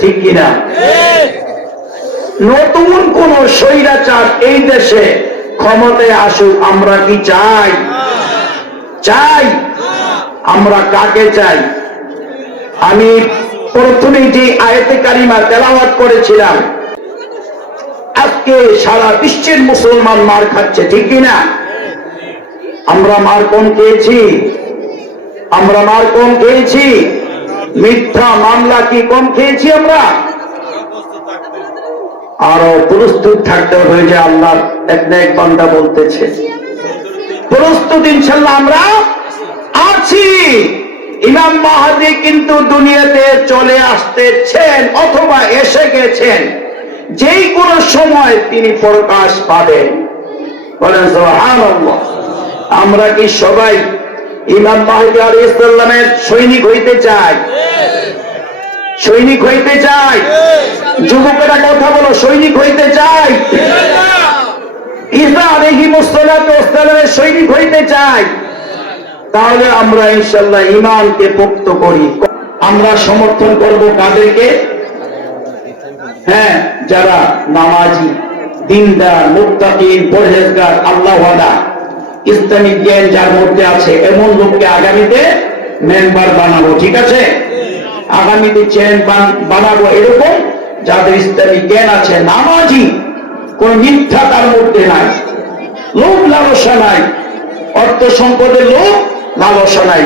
ঠিক কিনা? নতুন কোন স্বৈরাচার এই দেশে ক্ষমতায় আসুক আমরা কি চাই? চাই? আমরা কাকে চাই? আমি প্রথমে যে আয়াতে কারিমা তেলাওয়াত করেছিলাম, আজকে সারা বিশ্বের মুসলমান মার খাচ্ছে, ঠিক কিনা? আমরা মার কম খেয়েছি? আমরা মার কম খেয়েছি? মিথ্যা মামলা কি কম খেয়েছি আমরা? আরো প্রস্তুত থাকতে হবে, যে আল্লাহ এক না এক বান্দা বলতেছে প্রস্তুত ইনশাল্লাহ আমরা আছি। ইমাম মাহদী কিন্তু দুনিয়াতে চলে আসতেছেন অথবা এসে গেছেন, যেই কোন সময় তিনি প্রকাশ পাবেন। বলেন সুবহানাল্লাহ। আমরা কি সবাই ইমাম মাহদী আলাইহিস সালামের সৈনিক হইতে চাই? সৈনিক হইতে চাই? যুবকেরা কথা বলো, সৈনিক হইতে চাই? ঈসা আলাইহিস সালামের সৈনিক হইতে চাই? তাহলে আমরা ইনশাআল্লাহ ঈমানকে পোক্ত করি। আমরা সমর্থন করব কাদেরকে? হ্যাঁ, যারা নামাজি, দিনদার, মুত্তাকিন, পরহেজগার, আল্লাহওয়ালা, ইসলামিক জ্ঞান যার মধ্যে আছে, এমন লোককে আগামীতে মেম্বার বানাবো। ঠিক আছে? আগামীতে চেয়ারম্যান বানাবো এরকম যাদের ইসলামিক জ্ঞান আছে, নামাজি, কোন মিথ্যা তার মধ্যে নাই, লোভ লালসা নাই, অর্থ সম্পদের লোভ লালসা নাই।